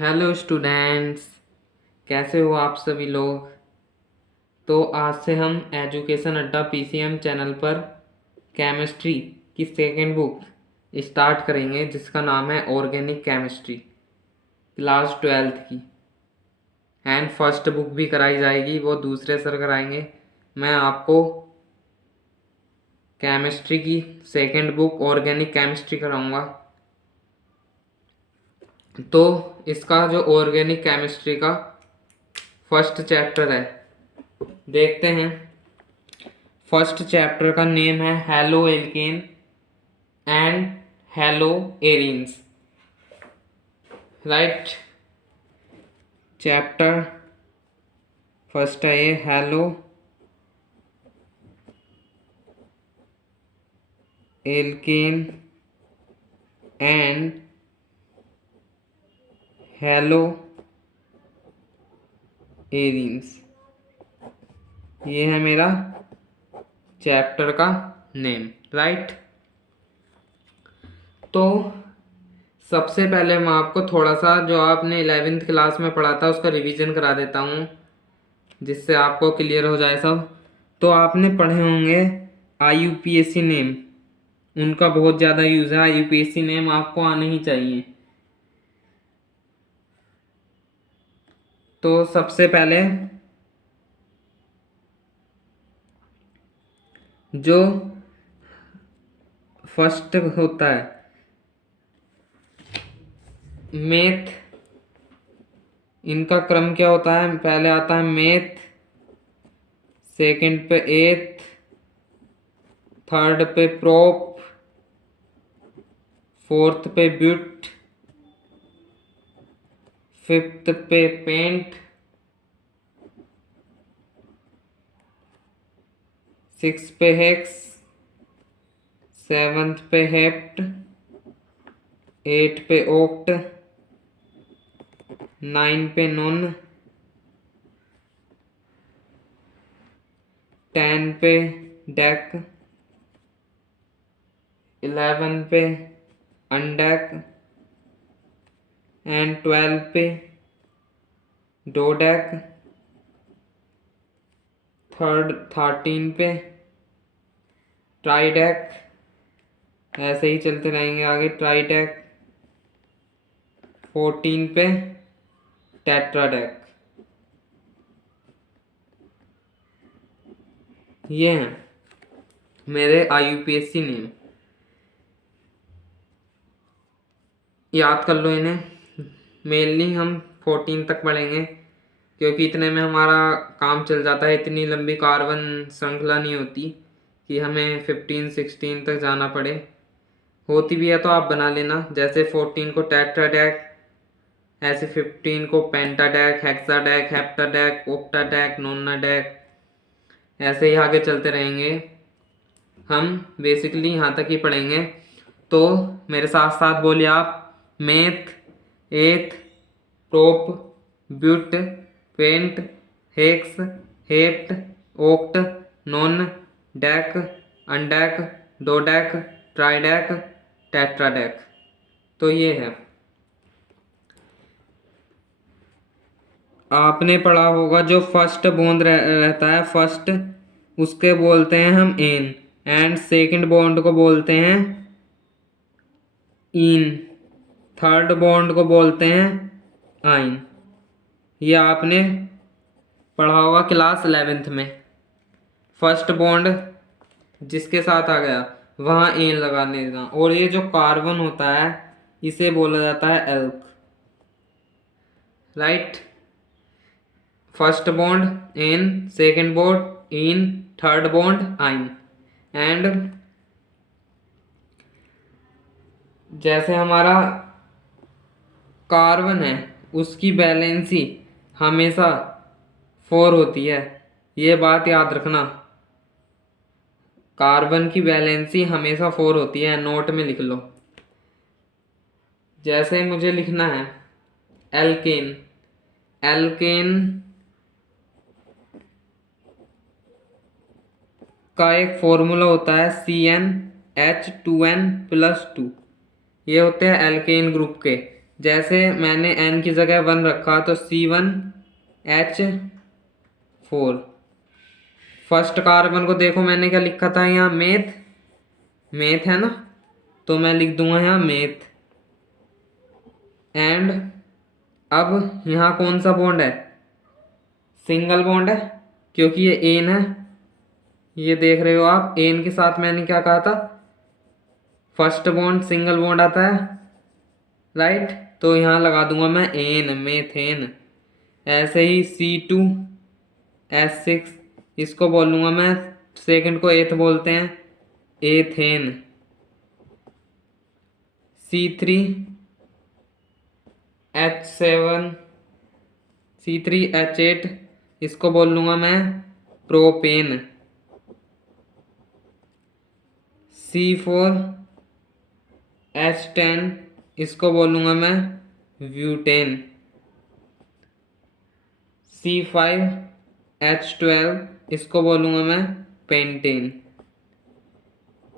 Hello students. कैसे हो आप सभी लोग। तो आज से हम एजुकेशन अड्डा पीसीएम चैनल पर केमिस्ट्री की सेकेंड बुक स्टार्ट करेंगे जिसका नाम है ऑर्गेनिक केमिस्ट्री क्लास 12th की। एंड फर्स्ट बुक भी कराई जाएगी, वो दूसरे सर कराएंगे। मैं आपको केमिस्ट्री की सेकेंड बुक ऑर्गेनिक केमिस्ट्री कराऊंगा। तो इसका जो ऑर्गेनिक केमिस्ट्री का फर्स्ट चैप्टर है, देखते हैं। फर्स्ट चैप्टर का नेम है halo alkane and hello arenes. Right, chapter first है ये, halo alkane and hello arenes. ये है मेरा चैप्टर का नेम। राइट, तो सबसे पहले मैं आपको थोड़ा सा जो आपने 11th क्लास में पढ़ा था उसका रिवीजन करा देता हूँ, जिससे आपको क्लियर हो जाए सब। तो आपने पढ़े होंगे IUPAC नेम, उनका बहुत ज़्यादा यूज़ है। IUPAC नेम आपको आने ही चाहिए। तो सबसे पहले जो फर्स्ट होता है मेथ, इनका क्रम क्या होता है। पहले आता है मेथ, सेकंड पे एथ, थर्ड पे प्रोप, फोर्थ पे ब्यूट, फिफ्थ पे पेंट, सिक्स पे हेक्स, सेवंथ पे हेप्ट, एट पे ओक्ट, 9 पे नॉन, 10 पे डेक, 11 पे अनडेक एंड 12 पे डोडेक, 13 पे ट्राइडेक। ऐसे ही चलते रहेंगे आगे। ट्राइडेक 14 पे टेट्राडेक। ये हैं मेरे IUPAC नेम, याद कर लो इन्हें। मेनली हम 14 तक पढ़ेंगे क्योंकि इतने में हमारा काम चल जाता है। इतनी लंबी कार्बन श्रृंखला नहीं होती कि हमें 15-16 तक जाना पड़े। होती भी है तो आप बना लेना, जैसे 14 को टेट्राडेक, ऐसे 15 को पेंटाडेक, हेक्साडेक, हेप्टाडेक, ओक्टाडेक, नोनाडेक। ऐसे ही आगे चलते रहेंगे। हम बेसिकली यहाँ तक ही पढ़ेंगे। तो मेरे साथ साथ बोलिए आप। Meth, eth, prop, but, pent, hex, hept, oct, non, dec, undec, dodec, tridec, tetradec. तो ये है, आपने पढ़ा होगा जो फर्स्ट बॉन्ड रहता है फर्स्ट, उसके बोलते हैं हम एन, एंड सेकंड बॉन्ड को बोलते हैं इन, थर्ड बॉन्ड को बोलते हैं आइन। ये आपने पढ़ा होगा क्लास 11th में। फर्स्ट बॉन्ड जिसके साथ आ गया वहाँ एन लगा देना। और ये जो कार्बन होता है इसे बोला जाता है alk. Right, first bond ane, second bond ene, third bond yne. And जैसे हमारा कार्बन है उसकी वैलेंसी हमेशा 4 होती है, ये बात याद रखना। कार्बन की वैलेंसी हमेशा 4 होती है, नोट में लिख लो। जैसे मुझे लिखना है एल्केन, एल्केन का एक फॉर्मूला होता है CnH2n+2। ये होते हैं एल्केन ग्रुप के। जैसे मैंने N की जगह 1 रखा तो C1H4। फर्स्ट कार्बन को देखो मैंने क्या लिखा था यहाँ, मेथ। मेथ है ना, तो मैं लिख दूंगा यहाँ मेथ। एंड अब यहाँ कौन सा बॉन्ड है, सिंगल बॉन्ड है, क्योंकि ये एन है। ये देख रहे हो आप, एन के साथ मैंने क्या कहा था, फर्स्ट बॉन्ड सिंगल बॉन्ड आता है, राइट। तो यहाँ लगा दूंगा मैं एन, मेथेन। ऐसे ही C2H6, इसको बोलूँगा मैं, सेकंड को एथ बोलते हैं, एथेन। C3H7, C3H8, इसको बोल लूँगा मैं प्रोपेन। C4H10, इसको बोलूँगा मैं ब्यूटेन। C5H12, इसको बोलूँगा मैं पेंटेन।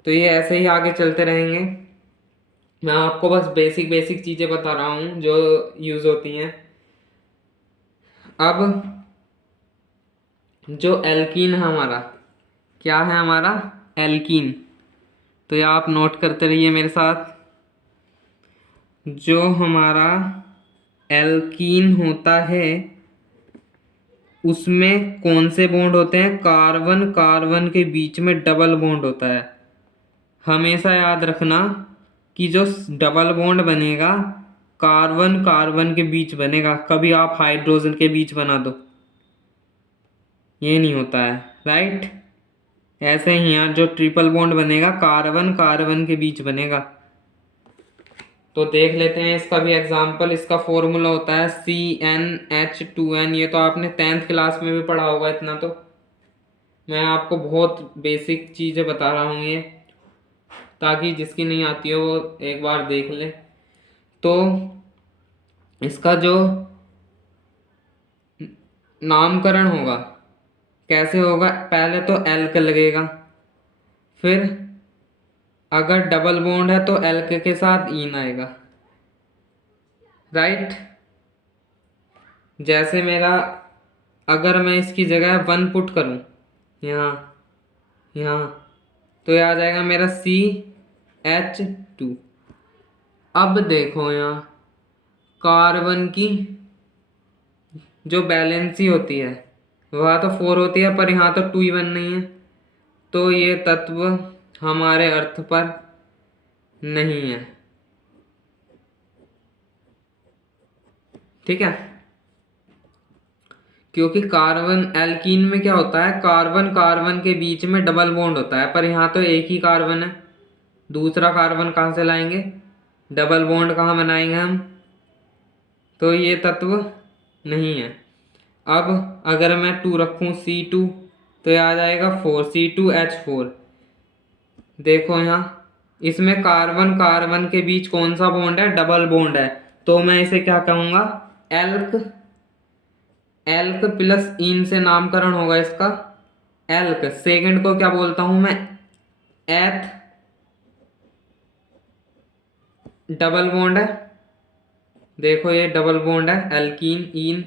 तो ये ऐसे ही आगे चलते रहेंगे। मैं आपको बस बेसिक बेसिक चीज़ें बता रहा हूँ जो यूज़ होती हैं। अब जो एल्कीन है हमारा, क्या है हमारा एल्कीन, तो ये आप नोट करते रहिए मेरे साथ। जो हमारा एल्कीन होता है उसमें कौन से बॉन्ड होते हैं, कार्बन कार्बन के बीच में डबल बॉन्ड होता है। हमेशा याद रखना कि जो डबल बॉन्ड बनेगा कार्बन कार्बन के बीच बनेगा, कभी आप हाइड्रोजन के बीच बना दो, ये नहीं होता है, राइट। ऐसे ही यहाँ जो ट्रिपल बॉन्ड बनेगा कार्बन कार्बन के बीच बनेगा। तो देख लेते हैं इसका भी एग्जाम्पल। इसका फॉर्मूला होता है CnH2n। ये तो आपने 10th क्लास में भी पढ़ा होगा, इतना तो मैं आपको बहुत बेसिक चीज़ें बता रहा हूँ ये, ताकि जिसकी नहीं आती हो वो एक बार देख ले। तो इसका जो नामकरण होगा कैसे होगा, पहले तो एल्क लगेगा, फिर अगर डबल बॉन्ड है तो एल्क के साथ इन आएगा, राइट। जैसे मेरा, अगर मैं इसकी जगह 1 पुट करूं यहाँ यहाँ, तो ये आ जाएगा मेरा CH2। अब देखो यहाँ कार्बन की जो बैलेंसी होती है वह तो 4 होती है, पर यहाँ तो 2 ही बन नहीं है, तो ये तत्व हमारे अर्थ पर नहीं है, ठीक है। क्योंकि कार्बन एल्कीन में क्या होता है, कार्बन कार्बन के बीच में डबल बॉन्ड होता है, पर यहाँ तो एक ही कार्बन है, दूसरा कार्बन कहाँ से लाएंगे, डबल बॉन्ड कहाँ बनाएंगे हम, तो ये तत्व नहीं है। अब अगर मैं 2 रखूँ C2, तो ये आ जाएगा 4, C2H4। देखो यहाँ इसमें कार्बन कार्बन के बीच कौन सा बॉन्ड है, डबल बॉन्ड है, तो मैं इसे क्या कहूँगा, एल्क। एल्क प्लस इन से नामकरण होगा इसका एल्क। सेकंड को क्या बोलता हूं मैं, एथ। डबल बॉन्ड है, देखो ये डबल बॉन्ड है, एल्कीन इन,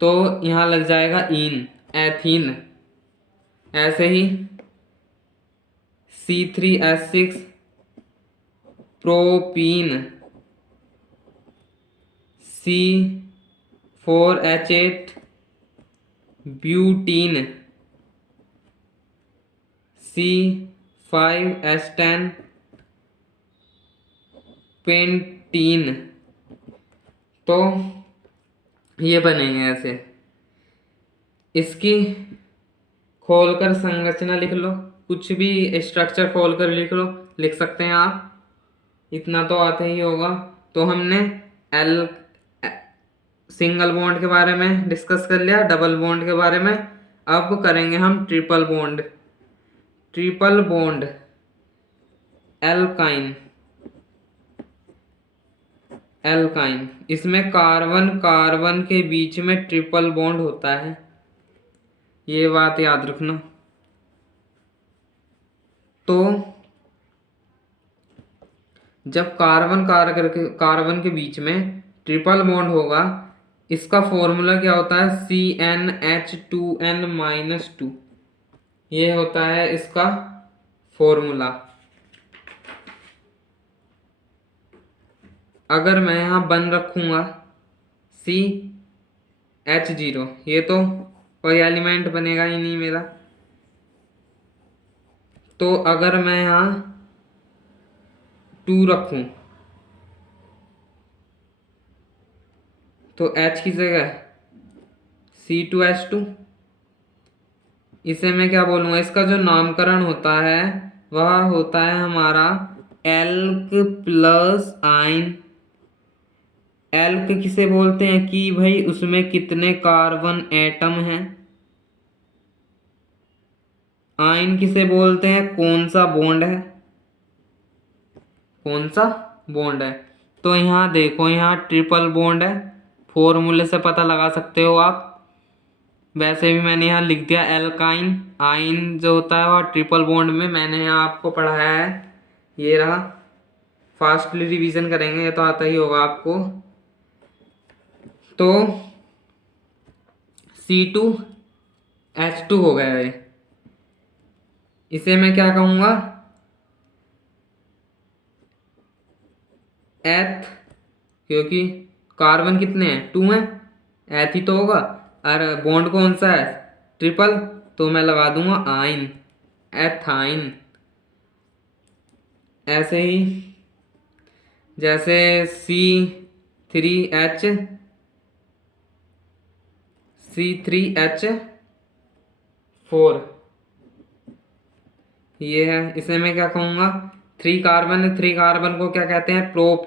तो यहां लग जाएगा इन, एथीन। ऐसे ही C3H6 propene, C4H8 butene, C5H10 pentene. तो ये बनेंगे ऐसे। इसकी खोलकर संरचना लिख लो, कुछ भी स्ट्रक्चर खोलकर लिख लो, लिख सकते हैं आप, इतना तो आता ही होगा। तो हमने एल सिंगल बॉन्ड के बारे में डिस्कस कर लिया, डबल बॉन्ड के बारे में। अब करेंगे हम triple bond. Triple bond alkyne, alkyne, इसमें कार्बन कार्बन के बीच में ट्रिपल बॉन्ड होता है, ये बात याद रखना। तो जब कार्बन के बीच में ट्रिपल बॉन्ड होगा, इसका फॉर्मूला क्या होता है, CnH2n-2। ये होता है इसका फॉर्मूला। अगर मैं यहाँ 1 रखूँगा, CH0, ये तो कोई एलिमेंट बनेगा ही नहीं मेरा। तो अगर मैं यहाँ 2 रखूँ तो H की जगह C2H2, इसे मैं क्या बोलूँगा, इसका जो नामकरण होता है वह होता है हमारा एल्क प्लस आइन। एल्क किसे बोलते हैं कि भाई उसमें कितने कार्बन एटम हैं। आइन किसे बोलते हैं, कौन सा बॉन्ड है, कौन सा बॉन्ड है। तो यहाँ देखो, यहाँ ट्रिपल बॉन्ड है, फॉर्मूले से पता लगा सकते हो आप। वैसे भी मैंने यहाँ लिख दिया एल्काइन। आइन जो होता है वह ट्रिपल बॉन्ड में, मैंने यहाँ आपको पढ़ाया है, ये रहा। फास्टली रिवीजन करेंगे, ये तो आता ही होगा आपको। तो C2H2 हो गया है, इसे मैं क्या कहूँगा, एथ, क्योंकि कार्बन कितने हैं, 2 हैं, एथ ही तो होगा। और बॉन्ड कौन सा है, ट्रिपल, तो मैं लगा दूंगा आइन, एथाइन। ऐसे ही जैसे C3H4, ये है, इसे मैं क्या कहूँगा, 3 कार्बन है, 3 कार्बन को क्या कहते हैं, प्रोप,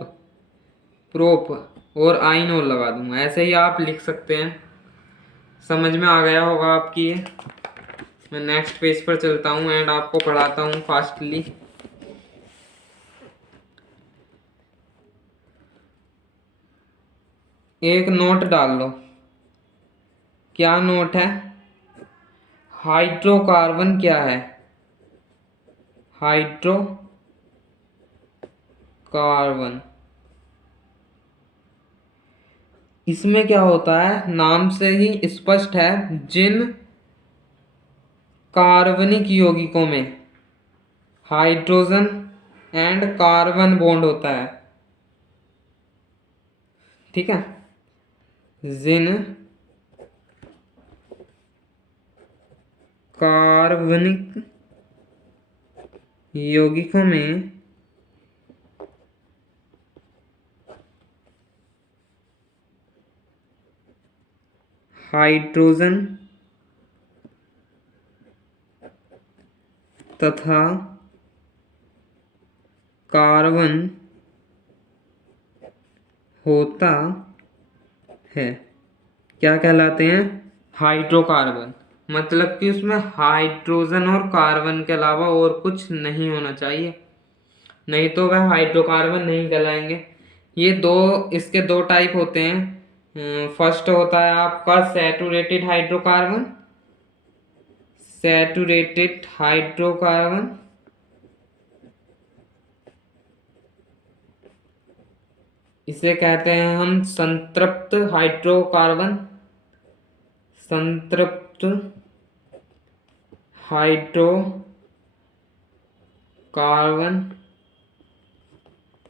और आइन और लगा दूंगा। ऐसे ही आप लिख सकते हैं। समझ में आ गया होगा आपकी ये। मैं नेक्स्ट पेज पर चलता हूँ एंड आपको पढ़ाता हूँ फास्टली। एक नोट डाल लो, क्या नोट है, हाइड्रोकार्बन क्या है, हाइड्रोकार्बन। इसमें क्या होता है, नाम से ही स्पष्ट है, जिन कार्बनिक यौगिकों में हाइड्रोजन एंड कार्बन बॉन्ड होता है, ठीक है, जिन कार्बनिक यौगिकों में हाइड्रोजन तथा कार्बन होता है, क्या कहलाते हैं, हाइड्रोकार्बन। मतलब कि उसमें हाइड्रोजन और कार्बन के अलावा और कुछ नहीं होना चाहिए, नहीं तो वह हाइड्रोकार्बन नहीं कहलाएंगे। ये इसके दो टाइप होते हैं। फर्स्ट होता है आपका सैचुरेटेड हाइड्रोकार्बन, इसे कहते हैं हम संतृप्त हाइड्रोकार्बन।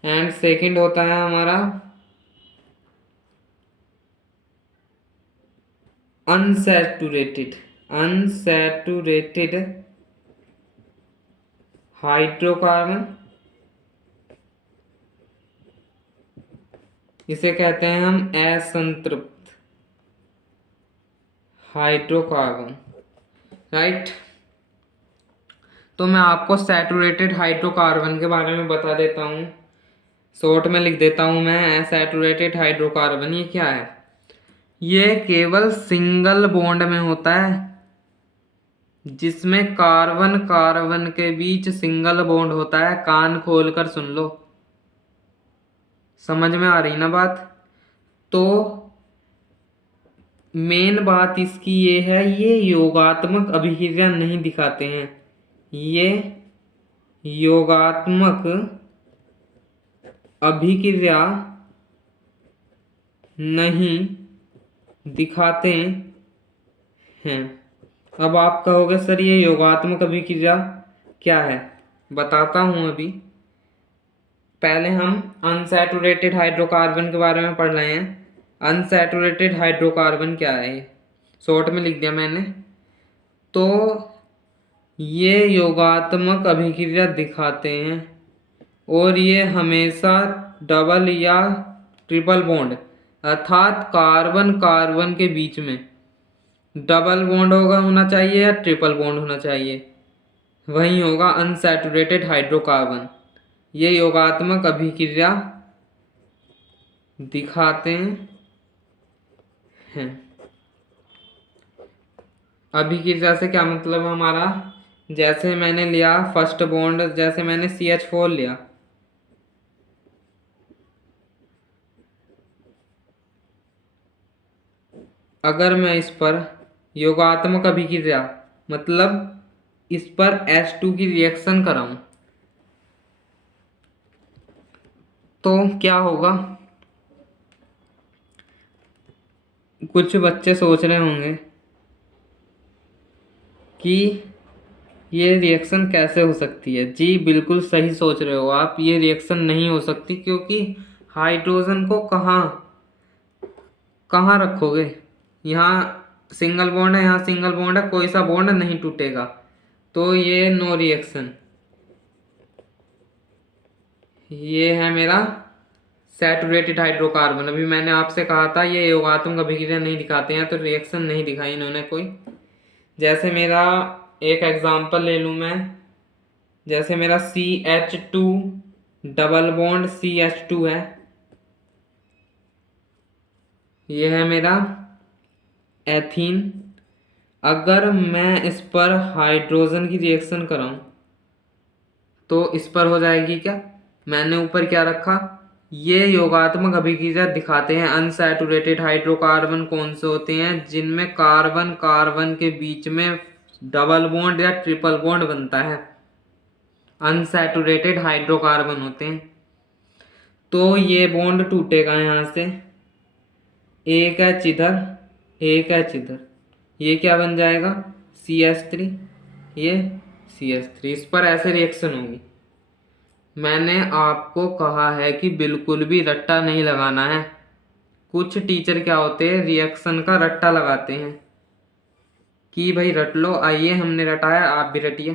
एंड सेकंड होता है हमारा अनसैचुरेटेड हाइड्रोकार्बन, इसे कहते हैं हम असंतृप्त हाइड्रोकार्बन, राइट। तो मैं आपको सैचुरेटेड हाइड्रोकार्बन के बारे में बता देता हूँ, शॉर्ट में लिख देता हूँ मैं। सैचुरेटेड हाइड्रोकार्बन ये क्या है, ये केवल सिंगल बॉन्ड में होता है, जिसमें कार्बन कार्बन के बीच सिंगल बॉन्ड होता है। कान खोलकर सुन लो, समझ में आ रही ना बात। तो मेन बात इसकी ये है, ये योगात्मक अभिक्रिया नहीं दिखाते हैं, ये योगात्मक अभिक्रिया नहीं दिखाते हैं। अब आप कहोगे सर ये योगात्मक अभिक्रिया क्या है? बताता हूँ अभी। पहले हम अनसैचुरेटेड हाइड्रोकार्बन के बारे में पढ़ रहे हैं। अनसैचुरेटेड हाइड्रोकार्बन क्या है, शॉर्ट में लिख दिया मैंने। तो ये योगात्मक अभिक्रिया दिखाते हैं और ये हमेशा डबल या ट्रिपल बॉन्ड अर्थात कार्बन कार्बन के बीच में डबल बॉन्ड होना चाहिए या ट्रिपल बॉन्ड होना चाहिए, वही होगा अनसैचुरेटेड हाइड्रोकार्बन। ये योगात्मक अभिक्रिया दिखाते हैं। अभिक्रिया से क्या मतलब हमारा, जैसे मैंने लिया फर्स्ट बॉन्ड, जैसे मैंने CH4 लिया, अगर मैं इस पर योगात्मक अभिक्रिया मतलब इस पर H2 की रिएक्शन कराऊं तो क्या होगा? कुछ बच्चे सोच रहे होंगे कि ये रिएक्शन कैसे हो सकती है। जी बिल्कुल सही सोच रहे हो आप, ये रिएक्शन नहीं हो सकती, क्योंकि हाइड्रोजन को कहाँ रखोगे? यहाँ सिंगल बॉन्ड है, यहाँ सिंगल बॉन्ड है, कोई सा बॉन्ड नहीं टूटेगा, तो ये नो रिएक्शन। ये है मेरा सैचुरेटेड हाइड्रोकार्बन। अभी मैंने आपसे कहा था ये योगात्मक अभिक्रिया नहीं दिखाते हैं, तो रिएक्शन नहीं दिखाई इन्होंने कोई। जैसे मेरा एक एग्जांपल ले लूँ मैं, जैसे मेरा CH2 डबल बॉन्ड CH2 है, ये है मेरा एथीन। अगर मैं इस पर हाइड्रोजन की रिएक्शन कराऊं तो इस पर हो जाएगी क्या? मैंने ऊपर क्या रखा, ये योगात्मक अभिक्रिया दिखाते हैं। अनसैचुरेटेड हाइड्रोकार्बन कौन से होते हैं? जिनमें कार्बन कार्बन के बीच में डबल बॉन्ड या ट्रिपल बॉन्ड बनता है, अनसैचुरेटेड हाइड्रोकार्बन होते हैं। तो ये बॉन्ड टूटेगा यहाँ से, एक एच इधर, एक एच इधर, ये क्या बन जाएगा? CH3, ये CH3। इस पर ऐसे रिएक्शन होगी। मैंने आपको कहा है कि बिल्कुल भी रट्टा नहीं लगाना है। कुछ टीचर क्या होते हैं, रिएक्शन का रट्टा लगाते हैं कि भाई रट लो, आइए हमने रटाया आप भी रटिए।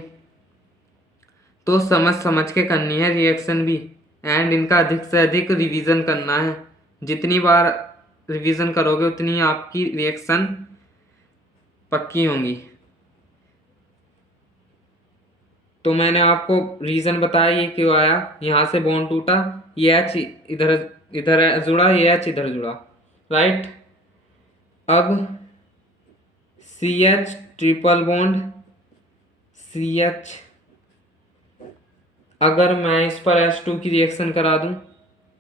तो समझ समझ के करनी है रिएक्शन भी, एंड इनका अधिक से अधिक रिवीजन करना है। जितनी बार रिवीजन करोगे उतनी आपकी रिएक्शन पक्की होंगी। तो मैंने आपको रीज़न बताया ये क्यों आया, यहाँ से बॉन्ड टूटा, ये एच इधर इधर जुड़ा, ये एच इधर जुड़ा, राइट। अब CH ट्रिपल बॉन्ड CH, अगर मैं इस पर H2 की रिएक्शन करा दूं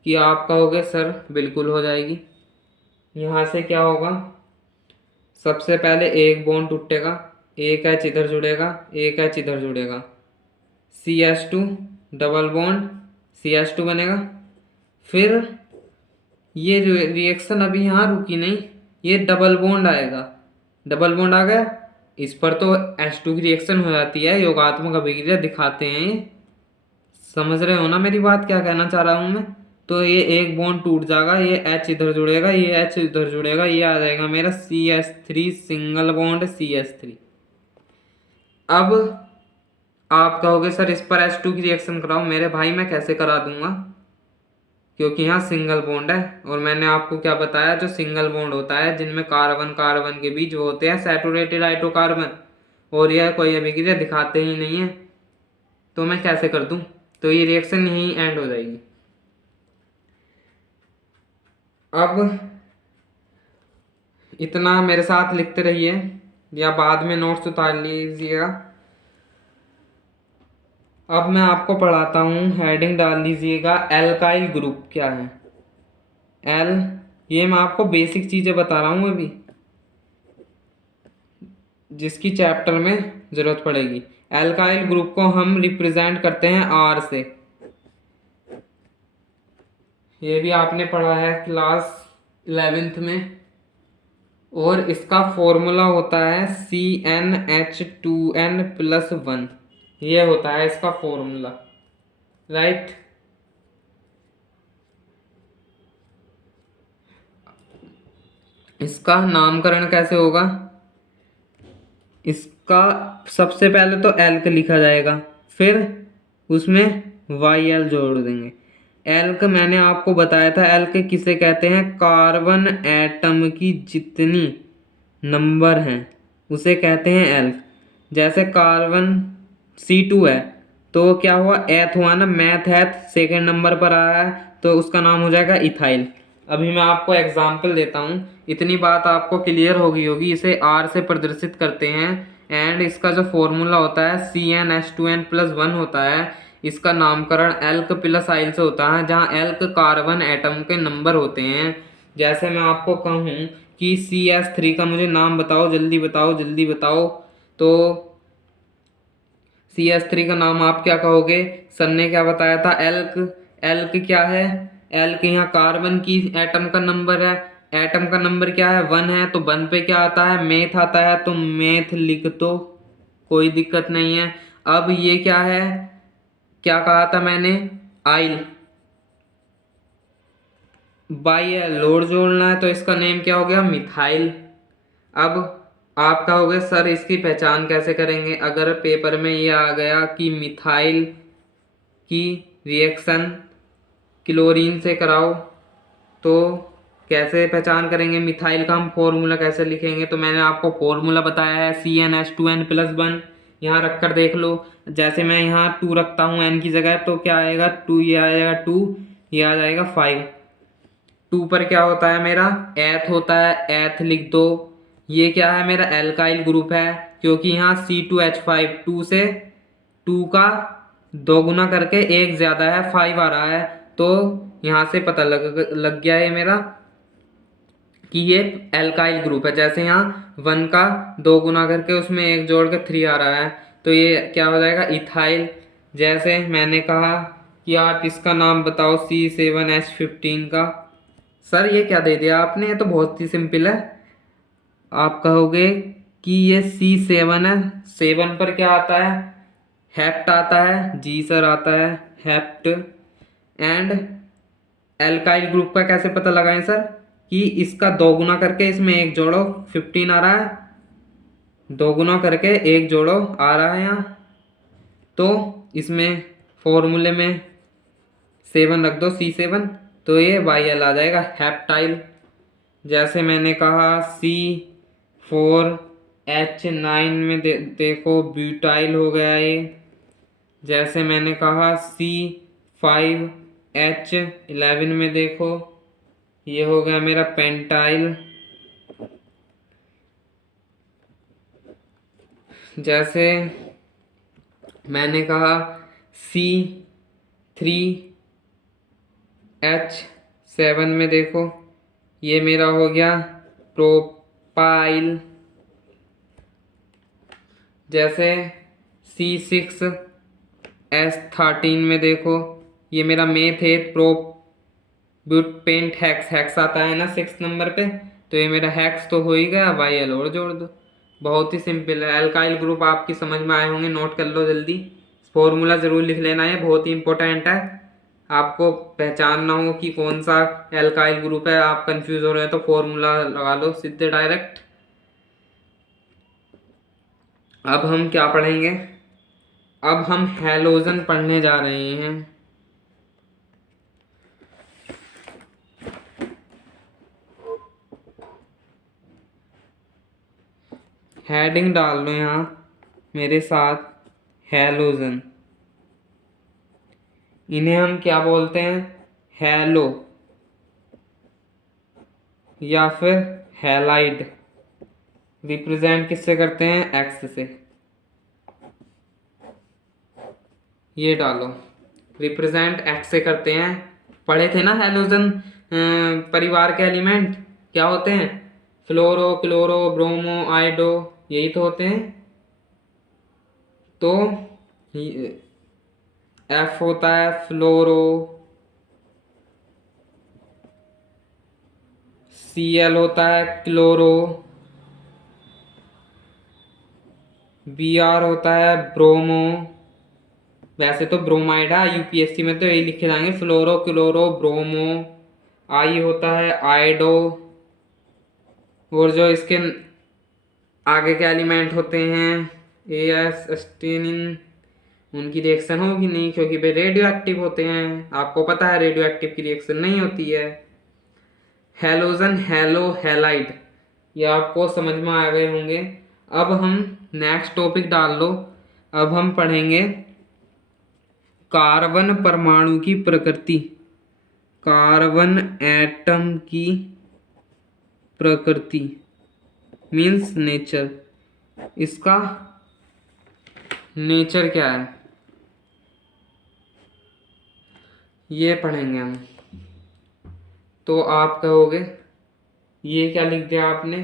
कि आप कहोगे सर बिल्कुल हो जाएगी। यहाँ से क्या होगा, सबसे पहले एक बॉन्ड टूटेगा, एक एच इधर जुड़ेगा, एक एच इधर जुड़ेगा, CH2 डबल बॉन्ड CH2 बनेगा। फिर ये रिएक्शन अभी यहाँ रुकी नहीं, ये डबल बॉन्ड आएगा, डबल बॉन्ड आ गया, इस पर तो H2 की रिएक्शन हो जाती है, योगात्मक अभिक्रिया दिखाते हैं ये। समझ रहे हो ना मेरी बात, क्या कहना चाह रहा हूँ मैं? तो ये एक बॉन्ड टूट जाएगा, ये H इधर जुड़ेगा, ये H इधर जुड़ेगा, ये आ जाएगा मेरा CH3 सिंगल बॉन्ड CH3। अब आप कहोगे सर इस पर H2 की रिएक्शन कराओ। मेरे भाई मैं कैसे करा दूंगा, क्योंकि यहाँ सिंगल बॉन्ड है, और मैंने आपको क्या बताया, जो सिंगल बॉन्ड होता है जिनमें कार्बन कार्बन के बीच वो होते हैं सैचुरेटेड हाइड्रोकार्बन, और यह कोई अभिक्रिया दिखाते ही नहीं है, तो मैं कैसे कर दूं? तो ये रिएक्शन यहीं एंड हो जाएगी। अब इतना मेरे साथ लिखते रहिए या बाद में नोट्स उतार लीजिएगा। अब मैं आपको पढ़ाता हूँ, हेडिंग डाल लीजिएगा एल्काइल ग्रुप क्या है। एल, ये मैं आपको बेसिक चीज़ें बता रहा हूँ अभी, जिसकी चैप्टर में ज़रूरत पड़ेगी। एल्काइल ग्रुप को हम रिप्रेजेंट करते हैं R से। ये भी आपने पढ़ा है क्लास 11th में। और इसका फॉर्मूला होता है CnH2n+1। ये होता है इसका फॉर्मूला, राइट। इसका नामकरण कैसे होगा? इसका सबसे पहले तो एल्क लिखा जाएगा, फिर उसमें YL जोड़ देंगे। एल्क मैंने आपको बताया था, एल्क किसे कहते हैं? कार्बन एटम की जितनी नंबर हैं उसे कहते हैं एल्क। जैसे कार्बन C2 है तो क्या हुआ? एथ हुआ ना, मैथ एथ सेकेंड नंबर पर आया है तो उसका नाम हो जाएगा इथाइल। अभी मैं आपको एग्जाम्पल देता हूँ, इतनी बात आपको क्लियर होगी। इसे R से प्रदर्शित करते हैं एंड इसका जो फॉर्मूला होता है CnH2n+1 होता है। इसका नामकरण एल्क प्लस आइल से होता है, जहाँ एल्क कार्बन एटम के नंबर होते हैं। जैसे मैं आपको कहूँ कि CS3 का मुझे नाम बताओ, जल्दी बताओ जल्दी बताओ, तो CS3 का नाम आप क्या कहोगे? सर ने क्या बताया था? एल्क। एल्क क्या है? एल्क यहाँ कार्बन की एटम का नंबर है। एटम का नंबर क्या है? 1 है, तो 1 पे क्या आता है? मेथ आता है, तो मेथ लिख दो, कोई दिक्कत नहीं है। अब ये क्या है? क्या कहा था मैंने? आइल। बाई लोड जोड़ना है तो इसका नेम क्या हो गया? मिथाइल। अब आप कहोगे सर इसकी पहचान कैसे करेंगे? अगर पेपर में ये आ गया कि मिथाइल की रिएक्शन क्लोरीन से कराओ तो कैसे पहचान करेंगे? मिथाइल का हम फॉर्मूला कैसे लिखेंगे? तो मैंने आपको फॉर्मूला बताया है CnH2n+1। यहाँ रख कर देख लो। जैसे मैं यहाँ 2 रखता हूँ n की जगह, तो क्या आएगा? 2, ये आ जाएगा 2, ये आ जाएगा 5। 2 पर क्या होता है मेरा? एथ होता है, एथ लिख दो। ये क्या है? मेरा एल्काइल ग्रुप है, क्योंकि यहाँ C2H5 2 से 2 का 2 गुना करके 1 ज़्यादा है, 5 आ रहा है। तो यहाँ से पता लग गया है मेरा कि ये एल्काइल ग्रुप है। जैसे यहाँ 1 का 2 गुना करके उसमें 1 जोड़ के 3 आ रहा है, तो ये क्या हो जाएगा? इथाइल। जैसे मैंने कहा कि आप इसका नाम बताओ C7H15 का। सर ये क्या दे दिया आपने? ये तो बहुत ही सिंपल है। आप कहोगे कि ये C7 है, 7 पर क्या आता है? हेप्ट आता है। जी सर आता है हेप्ट। एंड एल्काइल ग्रुप का कैसे पता लगाएं सर? कि इसका 2 गुना करके इसमें 1 जोड़ो, 15 आ रहा है। 2 गुना करके 1 जोड़ो आ रहा है यहाँ, तो इसमें फॉर्मूले में 7 रख दो, C7, तो ये YL आ जाएगा, हेप्टाइल। जैसे मैंने कहा C4H9 में देखो ब्यूटाइल हो गया ये। जैसे मैंने कहा C5H11 में देखो ये हो गया मेरा पेंटाइल। जैसे मैंने कहा C3H7 में देखो ये मेरा हो गया प्रोपाइल। जैसे C6H13 में देखो ये मेरा मेथेट प्रोब्यूटेंट हेक्स। हेक्स आता है ना 6 नंबर पे, तो ये मेरा हेक्स तो हो ही गया, YL और जोड़ दो। बहुत ही सिंपल है। एल्काइल ग्रुप आपकी समझ में आए होंगे, नोट कर लो जल्दी। फॉर्मूला ज़रूर लिख लेना है, बहुत ही इंपॉर्टेंट है। आपको पहचानना हो कि कौन सा एल्काइल ग्रुप है, आप कंफ्यूज हो रहे हैं तो फॉर्मूला लगा लो सीधे डायरेक्ट। अब हम क्या पढ़ेंगे? अब हम हैलोजन पढ़ने जा रहे हैं। हेडिंग डाल लो यहाँ मेरे साथ, हैलोजन। इन्हें हम क्या बोलते हैं? हैलो या फिर हैलाइड। रिप्रेजेंट किससे करते हैं? एक्स से। ये डालो, रिप्रेजेंट एक्स से करते हैं। पढ़े थे ना हैलोजन परिवार के एलिमेंट क्या होते हैं? फ्लोरो, क्लोरो, ब्रोमो, आइडो, यही तो होते हैं। तो एफ होता है फ्लोरो, Cl होता है क्लोरो, Br होता है ब्रोमो, वैसे तो ब्रोमाइड है, यूपीएससी में तो यही लिखे जाएंगे फ्लोरो क्लोरो ब्रोमो। I होता है आयोडो, और जो इसके आगे के एलिमेंट होते हैं एस एस्टेनिन, उनकी रिएक्शन होगी नहीं क्योंकि वे रेडियो एक्टिव होते हैं। आपको पता है रेडियो एक्टिव की रिएक्शन नहीं होती है। हेलोजन हेलो हैलाइड, ये आपको समझ में आ गए होंगे। अब हम नेक्स्ट टॉपिक डाल लो। अब हम पढ़ेंगे कार्बन परमाणु की प्रकृति, कार्बन एटम की प्रकृति मीन्स नेचर, इसका नेचर क्या है ये पढ़ेंगे हम। तो आप कहोगे ये क्या लिख दिया आपने,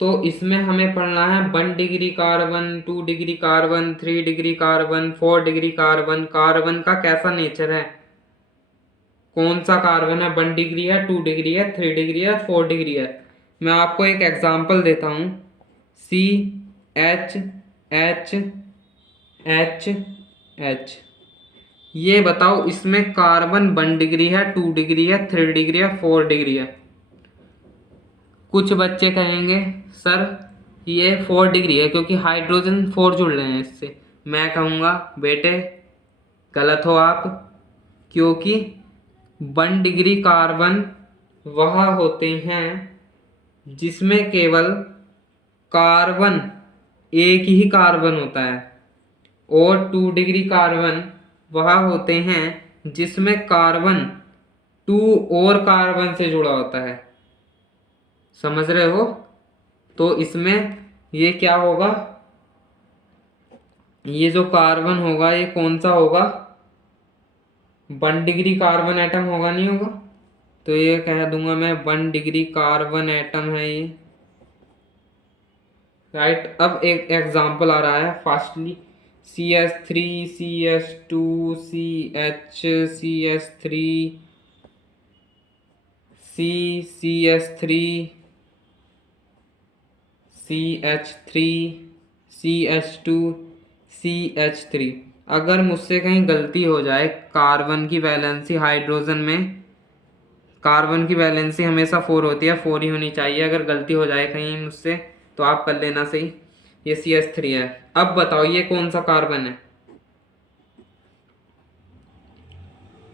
तो इसमें हमें पढ़ना है 1 degree carbon, 2 degree carbon, 3 degree carbon, 4 degree carbon. Carbon का कैसा नेचर है, कौन सा कार्बन है, 1 डिग्री है, 2 डिग्री है, 3 डिग्री है, 4 डिग्री है। मैं आपको एक एग्जांपल देता हूँ, CH, ये बताओ इसमें कार्बन 1 डिग्री है, 2 डिग्री है, 3 डिग्री है, 4 डिग्री है। कुछ बच्चे कहेंगे सर ये 4 डिग्री है क्योंकि हाइड्रोजन 4 जुड़ रहे हैं इससे। मैं कहूँगा बेटे गलत हो आप, क्योंकि 1 डिग्री कार्बन वह होते हैं जिसमें केवल कार्बन एक ही कार्बन होता है, और 2 डिग्री कार्बन वह होते हैं जिसमें कार्बन 2 और कार्बन से जुड़ा होता है। समझ रहे हो? तो इसमें ये क्या होगा, ये जो कार्बन होगा ये कौन सा होगा, 1 डिग्री कार्बन एटम होगा नहीं होगा, तो ये कह दूंगा मैं 1 डिग्री कार्बन एटम है ये, राइट। अब एक एग्जांपल आ रहा है fastly, CH3, CH2, CH, CH3, CH3, CH3, CH2, CH3। अगर मुझसे कहीं गलती हो जाए, कार्बन की वैलेंसी हाइड्रोजन में, कार्बन की वैलेंसी हमेशा 4 होती है, 4 ही होनी चाहिए। अगर गलती हो जाए कहीं मुझसे तो आप कर लेना सही। ये CH3 है। अब बताओ ये कौन सा कार्बन है,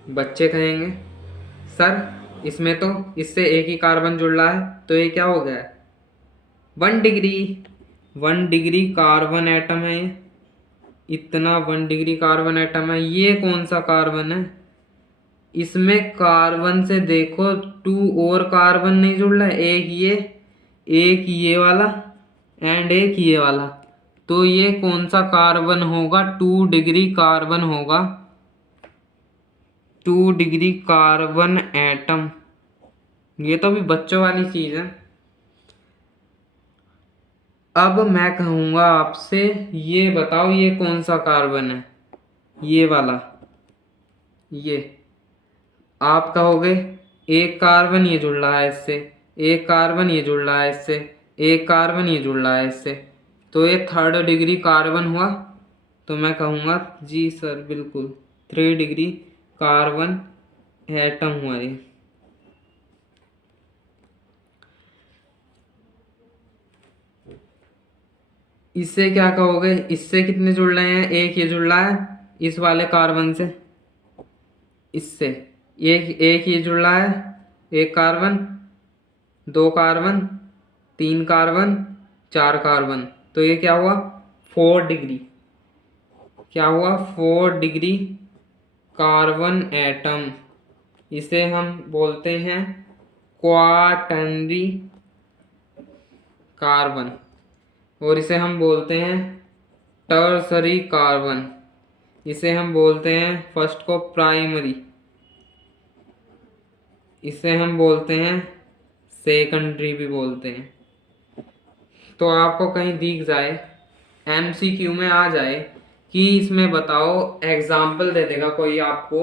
बच्चे कहेंगे सर इसमें तो इससे एक ही कार्बन जुड़ रहा है, तो ये क्या हो गया, 1 डिग्री। 1 डिग्री कार्बन एटम है ये, इतना 1 डिग्री कार्बन एटम है। ये कौन सा कार्बन है, इसमें कार्बन से देखो 2 और कार्बन नहीं जुड़ रहा है, एक ये वाला एंड एक ये वाला, तो ये कौन सा कार्बन होगा, 2 डिग्री कार्बन होगा, 2 डिग्री कार्बन एटम। ये तो भी बच्चों वाली चीज है। अब मैं कहूँगा आपसे ये बताओ ये कौन सा कार्बन है, ये वाला, ये। आप कहोगे एक कार्बन ये जुड़ रहा है इससे, एक कार्बन ये जुड़ रहा है इससे, एक कार्बन ये जुड़ रहा है इससे, तो ये 3rd डिग्री कार्बन हुआ। तो मैं कहूँगा जी सर बिल्कुल 3 डिग्री कार्बन एटम हुआ ये। इससे क्या कहोगे, इससे कितने जुड़ रहे हैं, एक ये जुड़ रहा है इस वाले कार्बन से, इससे एक ये जुड़ रहा है, एक कार्बन, 2 कार्बन, 3 कार्बन, 4 कार्बन, तो ये क्या हुआ 4 डिग्री, क्या हुआ 4 डिग्री कार्बन एटम। इसे हम बोलते हैं क्वाटर्नरी कार्बन, और इसे हम बोलते हैं टर्सरी कार्बन। इसे हम बोलते हैं फर्स्ट को प्राइमरी, इसे हम बोलते हैं सेकेंडरी भी बोलते हैं। तो आपको कहीं दिख जाए, MCQ में आ जाए कि इसमें बताओ, एग्जाम्पल दे देगा कोई आपको,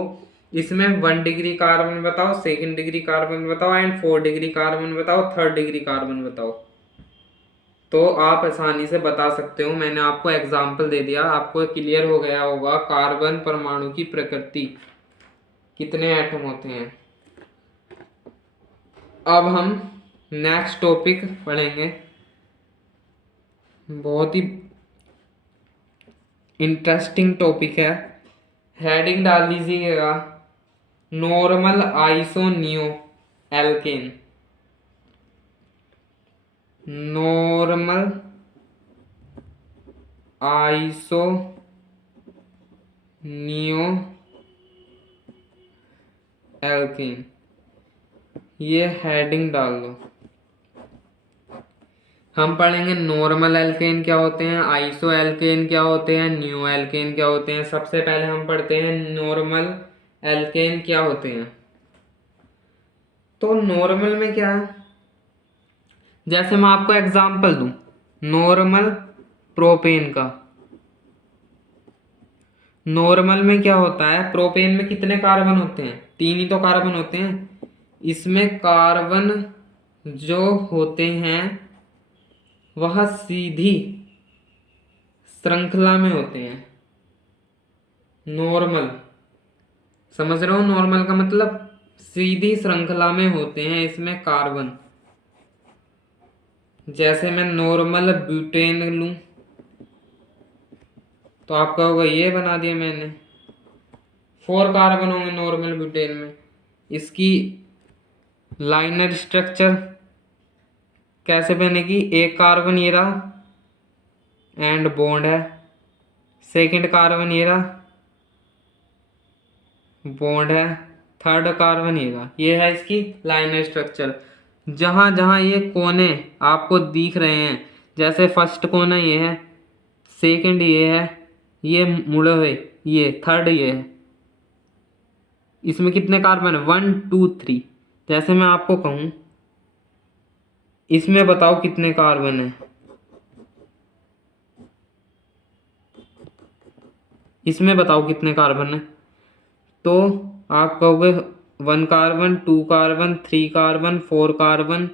इसमें 1 डिग्री कार्बन बताओ, 2 डिग्री कार्बन बताओ एंड 4 डिग्री कार्बन बताओ, 3 डिग्री कार्बन बताओ। तो आप आसानी से बता सकते हो। मैंने आपको एग्जाम्पल दे दिया, आपको क्लियर हो गया होगा कार्बन परमाणु की प्रकृति, कितने एटम होते हैं। अब हम नेक्स्ट टॉपिक पढ़ेंगे, बहुत ही इंटरेस्टिंग टॉपिक है। हेडिंग डाल दीजिएगा नॉर्मल आइसोनियो एल्केन। नॉर्मल आइसोनियो एल्केन, ये हेडिंग डाल दो। हम पढ़ेंगे नॉर्मल एल्केन क्या होते हैं, आइसो एल्केन क्या होते हैं, न्यू एल्केन क्या होते हैं। सबसे पहले हम पढ़ते हैं नॉर्मल एल्केन क्या होते हैं। तो नॉर्मल में क्या है, जैसे मैं आपको एग्जांपल दूं नॉर्मल प्रोपेन का। नॉर्मल में क्या होता है, प्रोपेन में कितने कार्बन होते हैं, 3 ही तो कार्बन होते हैं। इसमें कार्बन जो होते हैं वह सीधी श्रृंखला में होते हैं। नॉर्मल, समझ रहे हो, नॉर्मल का मतलब सीधी श्रृंखला में होते हैं इसमें कार्बन। जैसे मैं नॉर्मल ब्यूटेन लूं तो आपका होगा, ये बना दिया मैंने, 4 कार्बन होंगे नॉर्मल ब्यूटेन में। इसकी लाइनर स्ट्रक्चर कैसे बनेगी, एक कार्बन ये रहा एंड बॉन्ड है, सेकंड कार्बन ये रहा बॉन्ड है, थर्ड कार्बन ये रहा, ये है इसकी लाइनर स्ट्रक्चर। जहां जहां ये कोने आपको दिख रहे हैं, जैसे फर्स्ट कोना ये है, सेकंड ये है, ये मुड़े हुए, ये थर्ड ये है, इसमें कितने कार्बन है, 1 2 3। जैसे मैं आपको कहूं इसमें बताओ कितने कार्बन है, इसमें बताओ कितने कार्बन है। तो आप कहोगे 1 carbon, 2 carbon, 3 carbon, 4 carbon,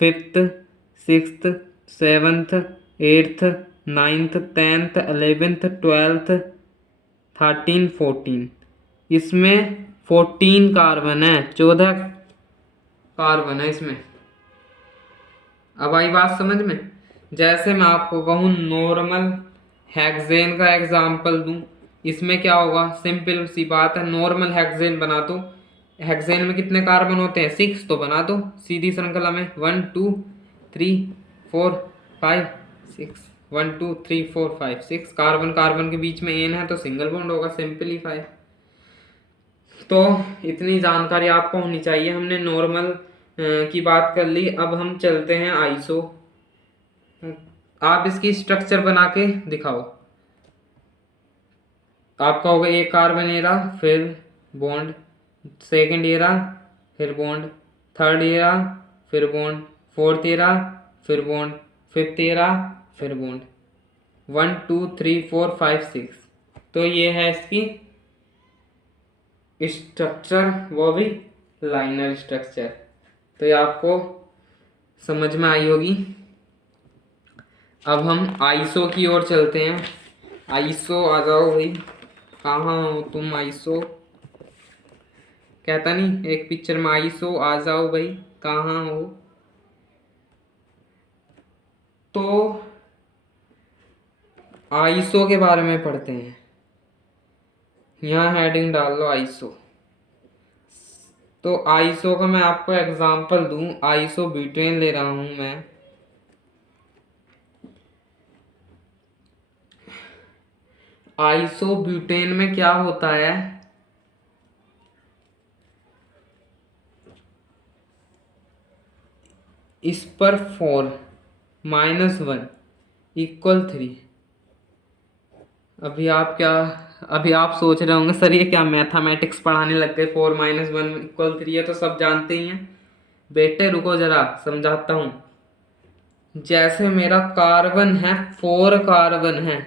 5th 6th 7th 8th 9th 10th 11th 12th 13 14। इसमें 14 कार्बन है, 14 कार्बन है इसमें। अब आई बात समझ में। जैसे मैं आपको कहूँ नॉर्मल हेक्सेन का एग्जाम्पल दूं, इसमें क्या होगा, सिंपल सी बात है, नॉर्मल हेक्सेन बना दो। हेक्सेन में कितने कार्बन होते हैं, 6, तो बना दो सीधी श्रृंखला में 1 2 3 4 5 6, 1 2 3 4 5 6 कार्बन, कार्बन के बीच में एन है तो सिंगल बॉन्ड होगा, सिंपलीफाई। तो इतनी जानकारी आपको होनी चाहिए। हमने नॉर्मल की बात कर ली, अब हम चलते हैं आइसो। आप इसकी स्ट्रक्चर बना के दिखाओ। आपका होगा एक कार्बन ये रहा, फिर बॉन्ड, सेकंड ये रहा, फिर बॉन्ड, थर्ड ये रहा, फिर बॉन्ड, फोर्थ ये रहा, फिर बॉन्ड, फिफ्थ ये रहा, फिर बॉन्ड, 1 2 3 4 5 6। तो ये है इसकी स्ट्रक्चर, वो भी लाइनर स्ट्रक्चर। तो ये आपको समझ में आई होगी। अब हम आइसो की ओर चलते हैं। आइसो आ जाओ भाई, कहाँ हो तुम आइसो, कहता नहीं एक पिक्चर में, आइसो आ जाओ भाई कहाँ हो। तो आइसो के बारे में पढ़ते हैं, यहाँ हेडिंग डाल लो आइसो। तो आइसो का मैं आपको एग्जांपल दूं, आइसो ब्यूटेन ले रहा हूं मैं। आइसो ब्यूटेन में क्या होता है, इस पर 4 -1 = 3। अभी आप सोच रहे होंगे सर ये क्या मैथमेटिक्स पढ़ाने लग गए, 4 - 1 = 3 है तो सब जानते ही हैं। बेटे रुको जरा समझाता हूँ। जैसे मेरा कार्बन है, 4 कार्बन है,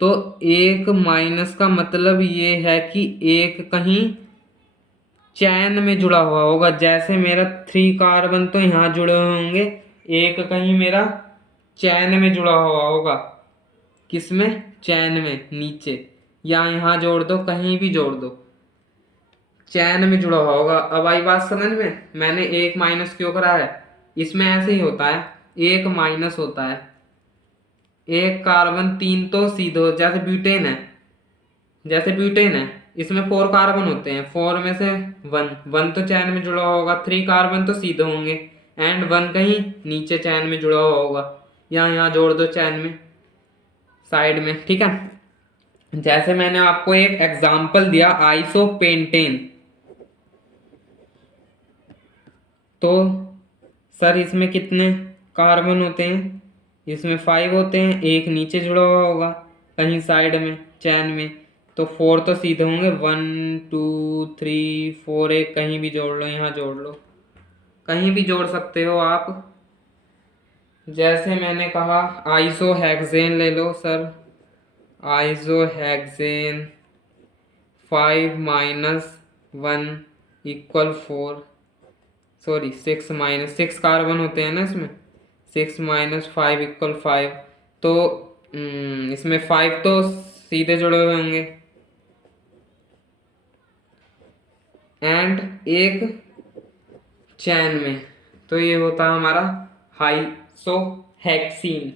तो एक माइनस का मतलब ये है कि एक कहीं चैन में जुड़ा हुआ होगा। जैसे मेरा 3 कार्बन तो यहाँ जुड़े हुए होंगे, एक कहीं मेरा चैन में जुड़ा हुआ होगा। किसमें? चैन में, नीचे, या यहाँ जोड़ दो, कहीं भी जोड़ दो, चैन में जुड़ा हुआ होगा। अब आई बात समझ में? मैंने एक माइनस क्यों करा है? इसमें ऐसे ही होता है, एक माइनस होता है, एक कार्बन 3 तो सीधे, जैसे ब्यूटेन है, जैसे ब्यूटेन है, इसमें 4 कार्बन होते हैं, 4 में से 1 तो चैन में जुड़ा होगा, 3 कार्बन तो सीधे होंगे, एंड 1 कहीं नीचे चैन में जुड़ा हुआ होगा, यहाँ जोड़ दो चैन में, साइड में, ठीक है। जैसे मैंने आपको एक एग्जांपल दिया आइसोपेंटेन, तो सर इसमें कितने कार्बन होते हैं? इसमें 5 होते हैं, एक नीचे जुड़ा हुआ होगा कहीं साइड में चैन में, तो 4 तो सीधे होंगे, 1 2 3 4, एक कहीं भी जोड़ लो, यहाँ जोड़ लो, कहीं भी जोड़ सकते हो आप। जैसे मैंने कहा आइसोहेक्सेन ले लो sir, isohexane 5 minus 1 equal 4, sorry 6 minus 6 carbon होते हैं ना इसमें, 6 माइनस 5 इक्वल 5, तो इसमें 5 तो सीधे जुड़े हुए होंगे, एंड एक चैन में, तो ये होता है हमारा आइसोहेक्सीन।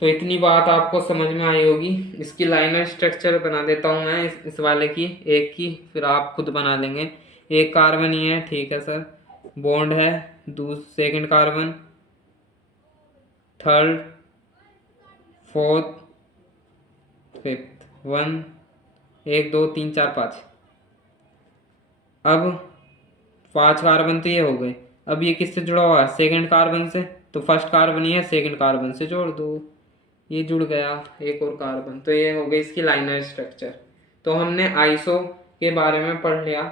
तो इतनी बात आपको समझ में आई होगी। इसकी लाइनर स्ट्रक्चर बना देता हूँ मैं इस वाले की, एक की, फिर आप खुद बना लेंगे। एक कार्बन ही है, ठीक है सर, बॉन्ड है, second carbon, third, fourth, fifth, 1 1 2 3 4 5, अब 5 कार्बन तो ये हो गए। अब ये किससे जुड़ा हुआ है? सेकंड कार्बन से, तो फर्स्ट कार्बन ही है, सेकंड कार्बन से जोड़ दो, ये जुड़ गया एक और कार्बन, तो ये हो गई इसकी लाइनर स्ट्रक्चर। तो हमने आइसो के बारे में पढ़ लिया।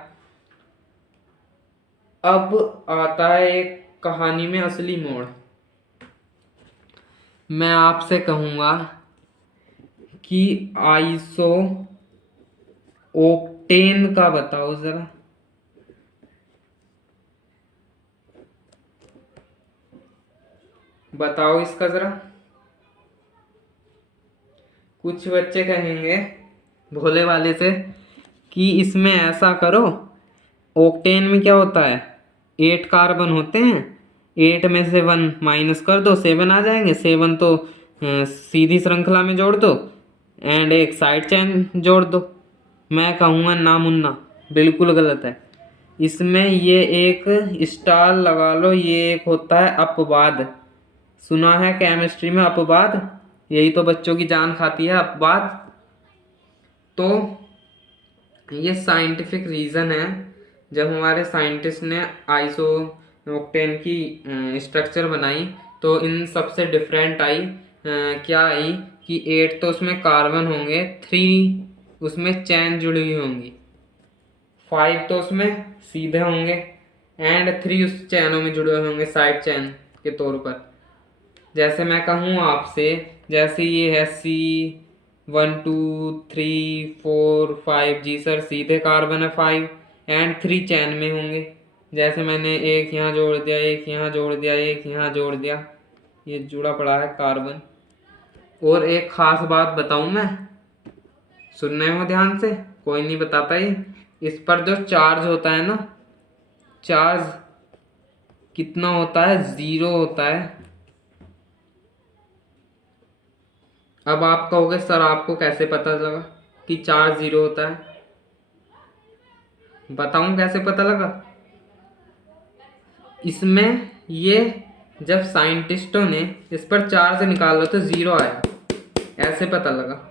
अब आता है एक कहानी में असली मोड़। मैं आपसे कहूँगा कि आइसो ओक्टेन का बताओ जरा। बताओ इसका जरा। कुछ बच्चे कहेंगे भोले वाले से कि इसमें ऐसा करो, ओक्टेन में क्या होता है, 8 कार्बन होते हैं, 8 में से 1 माइनस कर दो, 7 आ जाएंगे, 7 तो सीधी श्रृंखला में जोड़ दो, एंड एक साइड चेन जोड़ दो। मैं कहूँगा ना मुन्ना, बिल्कुल गलत है। इसमें ये एक स्टार लगा लो, ये एक होता है अपवाद। सुना है केमिस्ट्री में अपवाद, यही तो बच्चों की जान खाती है, अपवाद। तो ये साइंटिफिक रीज़न है, जब हमारे साइंटिस्ट ने आइसो ओक्टेन की स्ट्रक्चर बनाई तो इन सबसे डिफरेंट आई। क्या आई कि 8 तो उसमें कार्बन होंगे, 3 उसमें चैन जुड़ी हुई होंगी, 5 तो उसमें सीधे होंगे, एंड 3 उस चैनों में जुड़े हुए होंगे साइड चैन के तौर पर। जैसे मैं कहूँ आपसे, जैसे ये है C 1 2 3 4 5, जी सर सीधे कार्बन है 5, एंड 3 चैन में होंगे। जैसे मैंने एक यहाँ जोड़ दिया, एक यहाँ जोड़ दिया, एक यहाँ जोड़ दिया, ये जुड़ा पड़ा है कार्बन। और एक ख़ास बात बताऊँ मैं, सुनने हो ध्यान से, कोई नहीं बताता ये, इस पर जो चार्ज होता है ना, चार्ज कितना होता है? 0 होता है। अब आप कहोगे सर आपको कैसे पता लगा कि चार्ज 0 होता है? बताऊं कैसे पता लगा? इसमें ये जब साइंटिस्टों ने इस पर चार्ज निकाला तो 0 आया, ऐसे पता लगा।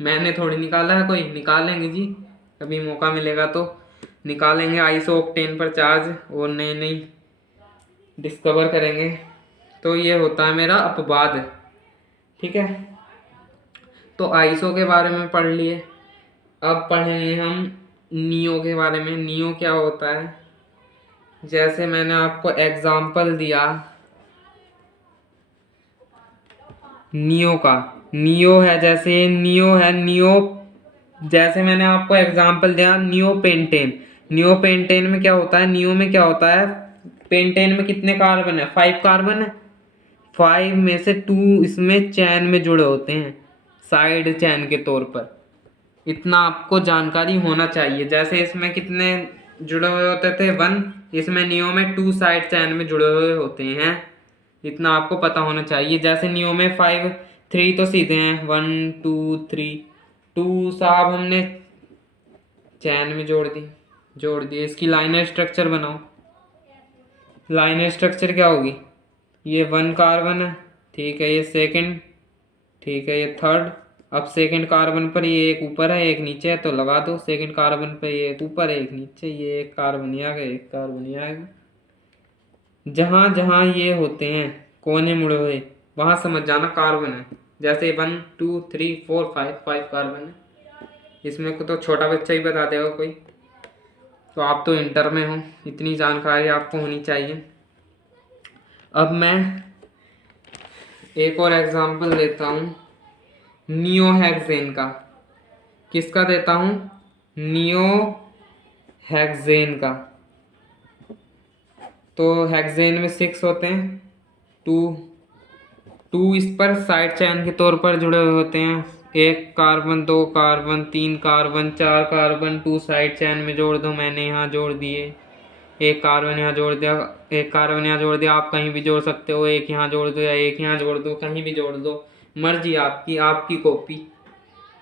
मैंने थोड़ी निकाला है, कोई निकालेंगे जी, कभी मौका मिलेगा तो निकालेंगे आइसो ऑक्टेन पर चार्ज और नई नई डिस्कवर करेंगे। तो ये होता है मेरा अपवाद, ठीक है। तो आइसो के बारे में पढ़ लिए, अब पढ़ेंगे हम नियो के बारे में। नियो क्या होता है? जैसे मैंने आपको एग्जाम्पल दिया नियो का, नियो है, जैसे नियो है, नियो, जैसे मैंने आपको एग्जाम्पल दिया नियो पेंटेन, नियो पेंटेन में क्या होता है, नियो में क्या होता है, पेंटेन में कितने कार्बन है, 5 कार्बन है। 5 में से 2 इसमें चैन में जुड़े होते हैं, साइड चैन के तौर पर। इतना आपको जानकारी होना चाहिए। जैसे इसमें कितने जुड़े हुए होते थे, 1, इसमें नियो में 2 साइड चैन में जुड़े हुए होते हैं। इतना आपको पता होना चाहिए। जैसे नियो में 5, 3 तो सीधे हैं, 1 2 3, 2 साहब हमने चैन में जोड़ दिए। इसकी लाइनर स्ट्रक्चर बनाओ। लाइनर स्ट्रक्चर क्या होगी, ये 1 कार्बन है, ठीक है, ये सेकंड, ठीक है, ये थर्ड। अब सेकंड कार्बन पर ये एक ऊपर है एक नीचे है, तो लगा दो। सेकंड कार्बन पर ये एक ऊपर है एक नीचे, ये एक कार्बन यहाँ आ गया, एक कार्बन यहाँ आ गया। जहाँ जहाँ ये होते हैं कोने मुड़े हुए, वहाँ समझ जाना कार्बन है। जैसे 1 2 3 4 5 कार्बन है। इसमें को तो छोटा बच्चा ही बता देगा कोई। तो आप तो इंटर में हो, इतनी जानकारी आपको होनी चाहिए। अब मैं एक और एग्जांपल देता हूँ नियोहेक्सेन का। किसका देता हूँ, नियोहेक्सेन का। तो हेक्सेन में 6 होते हैं, 2 इस पर साइड चैन के तौर पर जुड़े हुए होते हैं। 1 carbon, 2 carbon, 3 carbon, 4 carbon, 2 side chain में जोड़ दो। मैंने यहाँ जोड़ दिए। 1 कार्बन यहाँ जोड़ दिया, 1 कार्बन यहाँ जोड़ दिया। आप कहीं भी जोड़ सकते हो, 1 यहाँ जोड़ दो या 1 यहाँ जोड़ दो, कहीं भी जोड़ दो, मर्जी आपकी, आपकी कॉपी,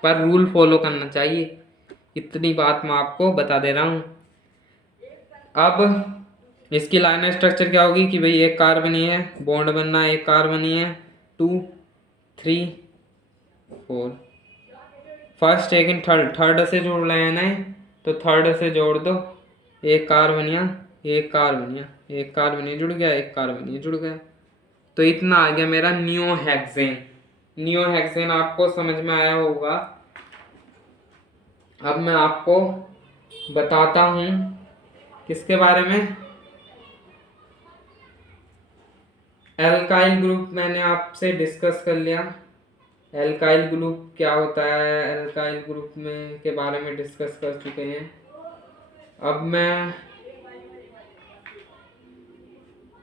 पर रूल फॉलो करना चाहिए। इतनी बात मैं आपको बता दे रहा हूँ। अब इसकी लाइन स्ट्रक्चर क्या होगी कि भाई 1 कार्बन ही है, बॉन्ड बनना 1 कार्बन ही है, 2 3 4, फर्स्ट सेकंड थर्ड से जोड़ रहे हैं ना, तो थर्ड से जोड़ दो। 1 कार्बन यहाँ, 1 कार्बन यहाँ, 1 कार्बन ये जुड़ गया, 1 कार्बन ये जुड़ गया। तो इतना आ गया मेरा नियोहेक्सेन। नियोहेक्सेन आपको समझ में आया होगा। अब मैं आपको बताता हूँ किसके बारे में, एल्काइल ग्रुप मैंने आपसे डिस्कस कर लिया। एल्काइल ग्रुप क्या होता है, एल्काइल ग्रुप में के बारे में डिस्कस कर चुके हैं। अब मैं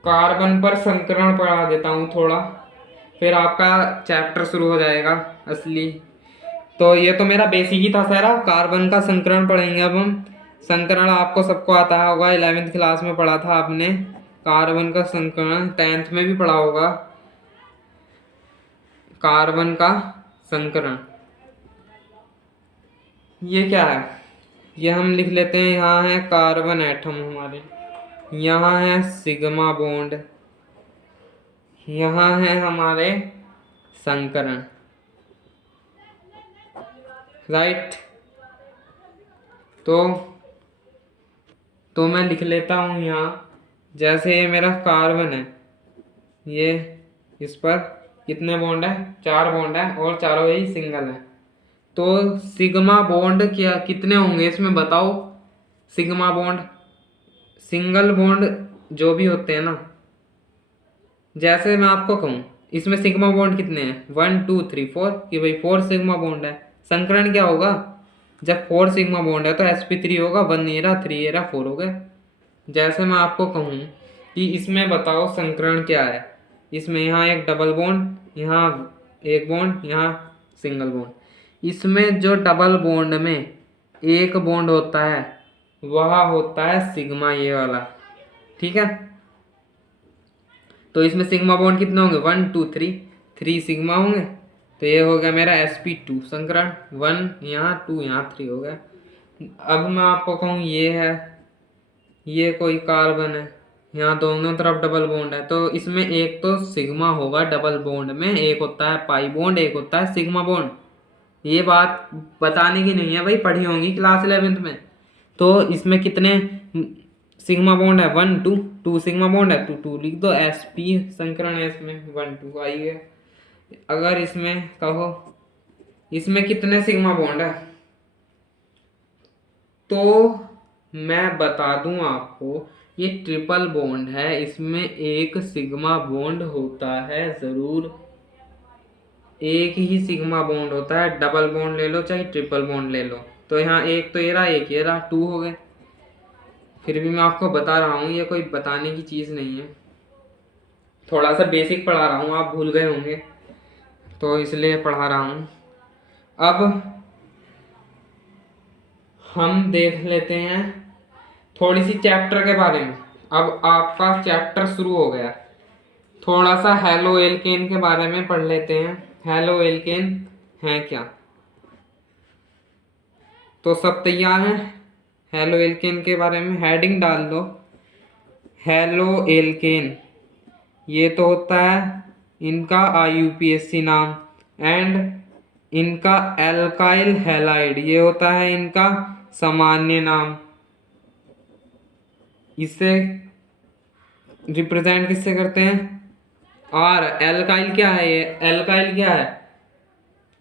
कार्बन पर संकरण पढ़ा देता हूँ थोड़ा, फिर आपका चैप्टर शुरू हो जाएगा असली। तो ये तो मेरा बेसिक ही था सारा। कार्बन का संकरण पढ़ेंगे अब हम। संकरण आपको सबको आता होगा, 11वीं क्लास में पढ़ा था आपने कार्बन का संकरण, 10th में भी पढ़ा होगा कार्बन का संकरण। ये क्या है, ये हम लिख लेते हैं। यहाँ है कार्बन एटम हमारे, यहाँ है सिग्मा बॉन्ड, यहाँ है हमारे संकरण, राइट। तो मैं लिख लेता हूँ यहाँ, जैसे ये मेरा कार्बन है, ये इस पर कितने बॉन्ड है, 4 बॉन्ड है, और चारों ही सिंगल है। तो सिग्मा बॉन्ड क्या कितने होंगे इसमें बताओ। सिग्मा बॉन्ड, सिंगल बॉन्ड जो भी होते हैं ना, जैसे मैं आपको कहूँ इसमें सिग्मा बॉन्ड कितने हैं, 1 2 3 4, कि भाई 4 सिग्मा बॉन्ड है। संकरण क्या होगा, जब 4 सिग्मा बॉन्ड है तो sp3 होगा, 1 ये रहा, 3 ये रहा, 4 हो गए। जैसे मैं आपको कहूँ कि इसमें बताओ संकरण क्या है, इसमें यहाँ एक डबल बॉन्ड, यहाँ एक बॉन्ड, यहाँ सिंगल बॉन्ड। इसमें जो डबल बॉन्ड में एक बॉन्ड होता है वह होता है सिग्मा, ये वाला, ठीक है। तो इसमें सिग्मा बॉन्ड कितने होंगे, 1 2 3, 3 सिग्मा होंगे। तो ये हो गया मेरा sp2 संकरण, 1 यहाँ 2 यहाँ 3 हो गया। अब मैं आपको कहूँ ये है, ये कोई कार्बन है, यहाँ दोनों तरफ डबल बॉन्ड है, तो इसमें एक तो सिग्मा होगा डबल बॉन्ड में, एक होता है पाई बॉन्ड, एक होता है सिग्मा बॉन्ड। ये बात बताने की नहीं है भाई, पढ़ी होंगी क्लास 11th में। तो इसमें कितने सिग्मा बॉन्ड है, 1 2, 2 सिग्मा बॉन्ड है, 2 2 लिख दो। sp संकरण है इसमें, 1 2 आई है। अगर इसमें कहो इसमें कितने सिग्मा बॉन्ड है, तो मैं बता दूं आपको, ये ट्रिपल बॉन्ड है, इसमें एक सिग्मा बॉन्ड होता है जरूर, एक ही सिग्मा बॉन्ड होता है। डबल बॉन्ड ले लो चाहे ट्रिपल बॉन्ड ले लो। तो यहाँ एक तो ये रहा, एक ये रहा, 2 हो गए। फिर भी मैं आपको बता रहा हूँ, ये कोई बताने की चीज़ नहीं है। थोड़ा सा बेसिक पढ़ा रहा हूँ, आप भूल गए होंगे तो इसलिए पढ़ा रहा हूँ। अब हम देख लेते हैं थोड़ी सी चैप्टर के बारे में। अब आपका चैप्टर शुरू हो गया। थोड़ा सा हेलो एल्केन के बारे में पढ़ लेते हैं। हेलो एल्केन है क्या? तो सब तैयार हैं? हेलो एल्केन के बारे में हेडिंग डाल दो, हेलो एल्केन। ये तो होता है इनका IUPAC नाम, एंड इनका एल्काइल हैलाइड, ये होता है इनका सामान्य नाम। इसे रिप्रेजेंट किससे करते हैं? और एल्काइल क्या है? ये एल्काइल क्या है?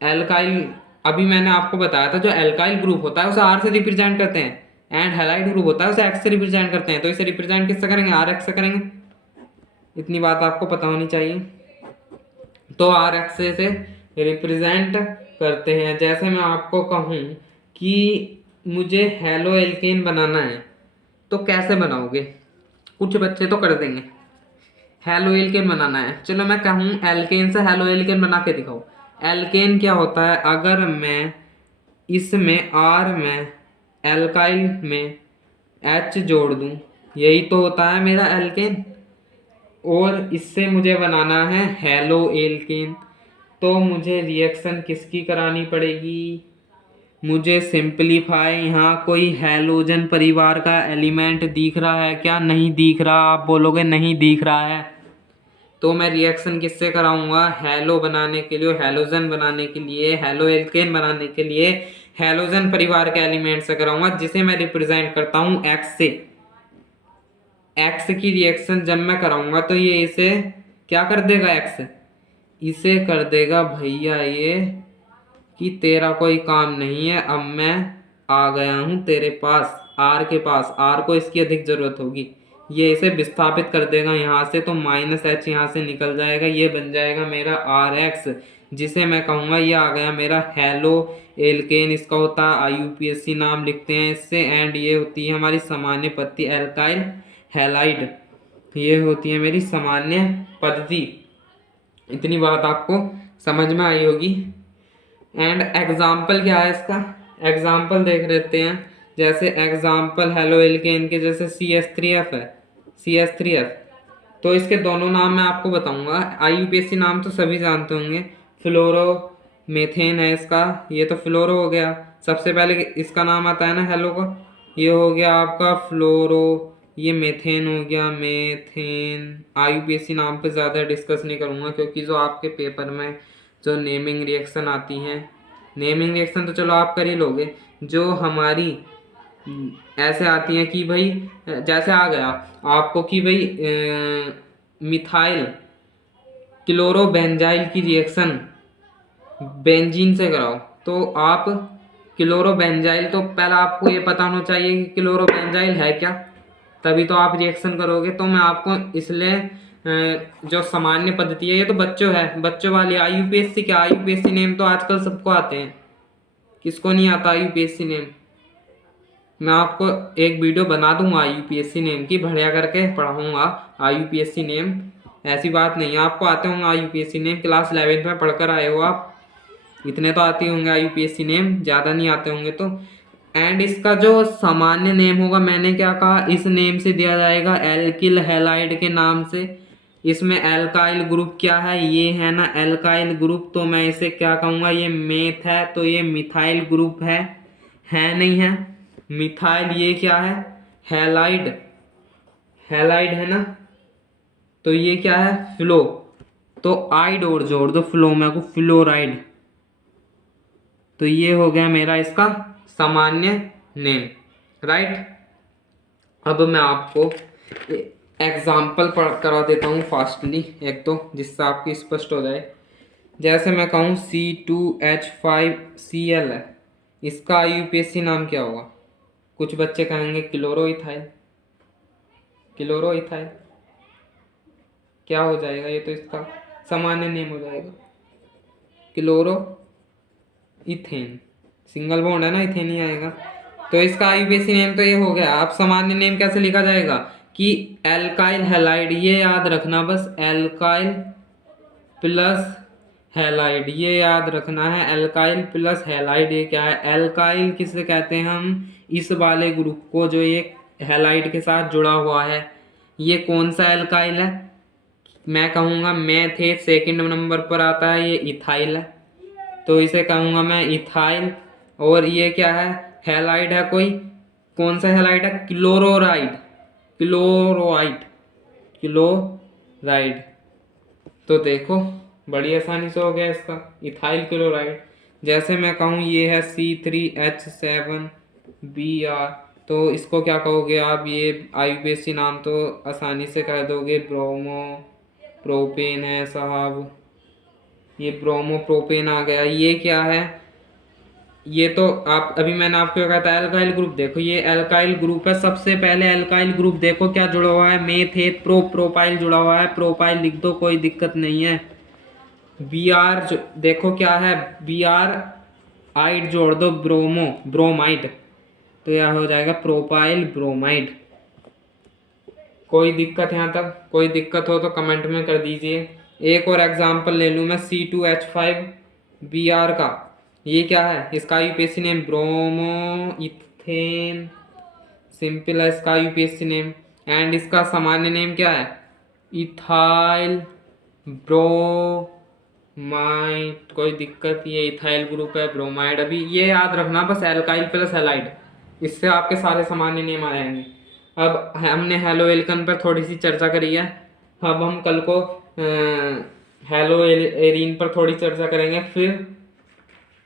एल्काइल अभी मैंने आपको बताया था, जो एल्काइल ग्रुप होता है उसे R से रिप्रेजेंट करते हैं, एंड हैलाइड ग्रुप होता है उसे X से रिप्रेजेंट करते हैं। तो इसे रिप्रेजेंट किससे करेंगे? RX से करेंगे। इतनी बात आपको पता होनी चाहिए। तो RX से रिप्रेजेंट करते हैं। जैसे मैं आपको कहूँ कि मुझे हेलो एल्केन बनाना है, तो कैसे बनाओगे? कुछ बच्चे तो कर देंगे। हेलो एल्केन बनाना है, चलो मैं कहूँ एल्केन से हेलो एल्केन बना के दिखाओ। एल्केन क्या होता है? अगर मैं इसमें R में एल्काइल में H जोड़ दूं, यही तो होता है मेरा एल्केन। और इससे मुझे बनाना है हेलो एल्केन, तो मुझे रिएक्शन किसकी करानी पड़ेगी? मुझे सिंपलीफाई, यहाँ कोई हैलोजन परिवार का एलिमेंट दिख रहा है क्या? नहीं दिख रहा। आप बोलोगे नहीं दिख रहा है, तो मैं रिएक्शन किससे कराऊंगा? हेलो बनाने के लिए, हैलोजन बनाने के लिए, हेलो एल्केन बनाने के लिए हैलोजन परिवार के एलिमेंट से कराऊंगा, जिसे मैं रिप्रेजेंट करता हूं X से। X की रिएक्शन जब मैं कराऊंगा तो ये इसे क्या कर देगा? X इसे कर देगा भैया ये कि तेरा कोई काम नहीं है, अब मैं आ गया हूँ तेरे पास, R के पास। R को इसकी अधिक जरूरत होगी। ये इसे विस्थापित कर देगा यहाँ से, तो -H यहाँ से निकल जाएगा, ये बन जाएगा मेरा RX, जिसे मैं कहूँगा ये आ गया मेरा हेलो एल्केन। इसका होता है IUPAC नाम लिखते हैं इससे, एंड ये होती है हमारी सामान्य पद्धति एल्काइल हैलाइड। ये होती है मेरी सामान्य पद्धति। इतनी बात आपको समझ में आई होगी। एंड एग्जाम्पल क्या है इसका? एग्जाम्पल देख लेते हैं। जैसे एग्जाम्पल हेलो एल्केन के जैसे CH3F है, CH3F। तो इसके दोनों नाम मैं आपको बताऊंगा। IUPAC नाम तो सभी जानते होंगे, फ्लोरो मेथेन है इसका। ये तो फ्लोरो हो गया, सबसे पहले इसका नाम आता है ना हेलो का, ये हो गया आपका फ्लोरो। ये मेथेन हो गया, मेथेन। IUPAC नाम पे ज़्यादा डिस्कस नहीं करूँगा, क्योंकि जो आपके पेपर में जो नेमिंग रिएक्शन आती हैं, नेमिंग रिएक्शन तो चलो आप कर ही लोगे, जो हमारी ऐसे आती हैं कि भाई, जैसे आ गया आपको कि भाई मिथाइल क्लोरोबेंजाइल की रिएक्शन बेंजीन से कराओ, तो आप क्लोरोबेंजाइल, तो पहले आपको ये पता होना चाहिए कि क्लोरोबेंजाइल है क्या, तभी तो आप रिएक्शन करोगे। तो मैं आपको इसलिए जो सामान्य पद्धति है, ये तो बच्चों है, बच्चों वाली। IUPAC क्या? IUPAC नेम तो आजकल सबको आते हैं, किसको नहीं आता IUPAC नेम? मैं आपको एक वीडियो बना दूंगा IUPAC नेम की, बढ़िया करके पढ़ाऊंगा IUPAC नेम। ऐसी बात नहीं है, आपको आते होंगे IUPAC नेम, क्लास 11th में पढ़कर आए हो आप, इतने तो आते होंगे IUPAC नेम, ज़्यादा नहीं आते होंगे तो। एंड इसका जो सामान्य नेम होगा, मैंने क्या कहा, इस नेम से दिया जाएगा एल्किल हैलाइड के नाम से। इसमें एल्काइल ग्रुप क्या है? ये है ना एल्काइल ग्रुप, तो मैं इसे क्या कहूँगा? ये मेथ है, तो ये मिथाइल ग्रुप है नहीं है? मिथाइल ये क्या है? हैलाइड, हैलाइड है ना, तो ये क्या है? फ्लो, तो आइड और जोड़ दो फ्लो में को, फ्लोराइड। तो ये हो गया मेरा इसका सामान्य नेम, राइट। अब मैं आपको एग्जाम्पल पढ़ करा देता हूँ फास्टली एक तो, जिससे आपकी स्पष्ट हो जाए। जैसे मैं कहूँ C2H5Cl है, इसका IUPAC नाम क्या होगा? कुछ बच्चे कहेंगे क्लोरोइथाइल। क्लोरोइथाइल क्या हो जाएगा? ये तो इसका सामान्य नेम हो जाएगा, क्लोरो इथेन। सिंगल बॉन्ड है ना, इथेन ही आएगा। तो इसका आईयूपीएसी नेम तो ये हो गया। अब सामान्य नेम कैसे लिखा जाएगा कि एल्काइल हैलाइड, ये याद रखना बस, एल्काइल प्लस हैलाइड, ये याद रखना है। एल्काइल प्लस हैलाइड ये क्या है? एल्काइल किसे कहते हैं हम? इस वाले ग्रुप को जो ये हैलाइड के साथ जुड़ा हुआ है। ये कौन सा एल्काइल है? मैं कहूँगा मेथेट सेकंड नंबर पर आता है, ये इथाइल है, तो इसे कहूँगा मैं इथाइल। और ये क्या है? हैलाइड है कोई, कौन सा हैलाइड है? क्लोरोराइड, क्लोरोराइड, क्लोराइड। तो देखो बड़ी आसानी से हो गया इसका, इथाइल क्लोराइड। जैसे मैं कहूँ ये है C3H7Br, तो इसको क्या कहोगे आप? ये आईयूपीएसी नाम तो आसानी से कह दोगे, ब्रोमो प्रोपेन है साहब, ये ब्रोमो प्रोपेन आ गया। ये क्या है? ये तो आप अभी मैंने आपको कहा था एल्काइल ग्रुप। देखो ये एल्काइल ग्रुप है। सबसे पहले एल्काइल ग्रुप देखो क्या जुड़ा हुआ है? मेथेट प्रोपाइल जुड़ा हुआ है, प्रोपाइल लिख दो, कोई दिक्कत नहीं है। Br देखो क्या है? Br आइड जोड़ दो, ब्रोमो ब्रोमाइड, तो यह हो जाएगा प्रोपाइल ब्रोमाइड। कोई दिक्कत यहाँ तक? कोई दिक्कत हो तो कमेंट में कर दीजिए। एक और एग्जांपल ले लूँ मैं C2H5Br का। ये क्या है? इसका UPSC name bromo ethane, simple है इसका यूपीएससी नेम। एंड इसका सामान्य नेम क्या है? Ethyl bromide. कोई दिक्कत? ये इथाइल ग्रुप है, ब्रोमाइड। अभी ये याद रखना बस, एल्काइल प्लस हैलाइड, इससे आपके सारे सामान्य नेम आ जाएंगे। अब हमने हेलो एल्कन पर थोड़ी सी चर्चा करी है, अब हम कल को हेलो एरीन पर थोड़ी चर्चा करेंगे, फिर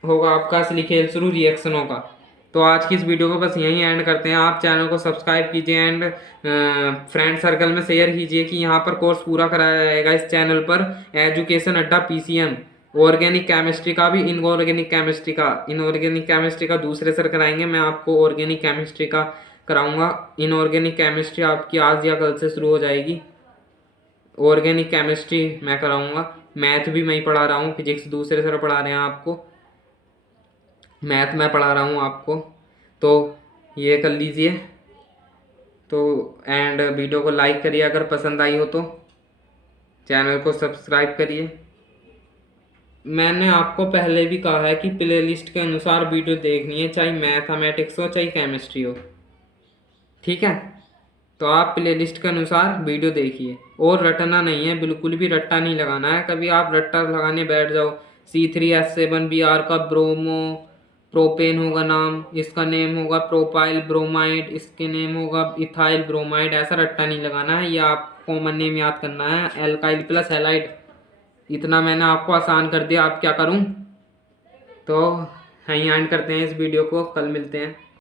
होगा आपका सिलिकेल थ्रू रिएक्शनों का। तो आज की इस वीडियो को बस यहीं एंड करते हैं। आप चैनल को सब्सक्राइब कीजिए एंड फ्रेंड सर्कल में शेयर कीजिए कि यहाँ पर कोर्स पूरा कराया जाएगा इस चैनल पर, एजुकेशन अड्डा पीसीएम। ऑर्गेनिक केमिस्ट्री का भी, इनऑर्गेनिक केमिस्ट्री का दूसरे सर कराएंगे। मैं आपको ऑर्गेनिक केमिस्ट्री का कराऊंगा। इनऑर्गेनिक केमिस्ट्री आपकी आज या कल से शुरू हो जाएगी। ऑर्गेनिक केमिस्ट्री मैं कराऊंगा। मैथ भी मैं ही पढ़ा रहा हूँ, फिजिक्स दूसरे सर पढ़ा रहे हैं आपको, मैथ मैं पढ़ा रहा हूँ आपको। तो ये कर लीजिए। तो एंड वीडियो को लाइक करिए अगर पसंद आई हो तो, चैनल को सब्सक्राइब करिए। मैंने आपको पहले भी कहा है कि प्लेलिस्ट के अनुसार वीडियो देखनी है, चाहे मैथमेटिक्स हो चाहे केमिस्ट्री हो, ठीक है? तो आप प्लेलिस्ट के अनुसार वीडियो देखिए और रटना नहीं है, बिल्कुल भी रट्टा नहीं लगाना है। कभी आप रट्टा लगाने बैठ जाओ, C3H7Br का ब्रोमो प्रोपेन होगा नाम, इसका नेम होगा प्रोपाइल ब्रोमाइड, इसके नेम होगा इथाइल ब्रोमाइड, ऐसा रट्टा नहीं लगाना है। ये आप कॉमन नेम याद करना है, एल्काइल प्लस हैलाइड। इतना मैंने आपको आसान कर दिया, आप क्या करूं? तो यहीं एंड करते हैं इस वीडियो को, कल मिलते हैं।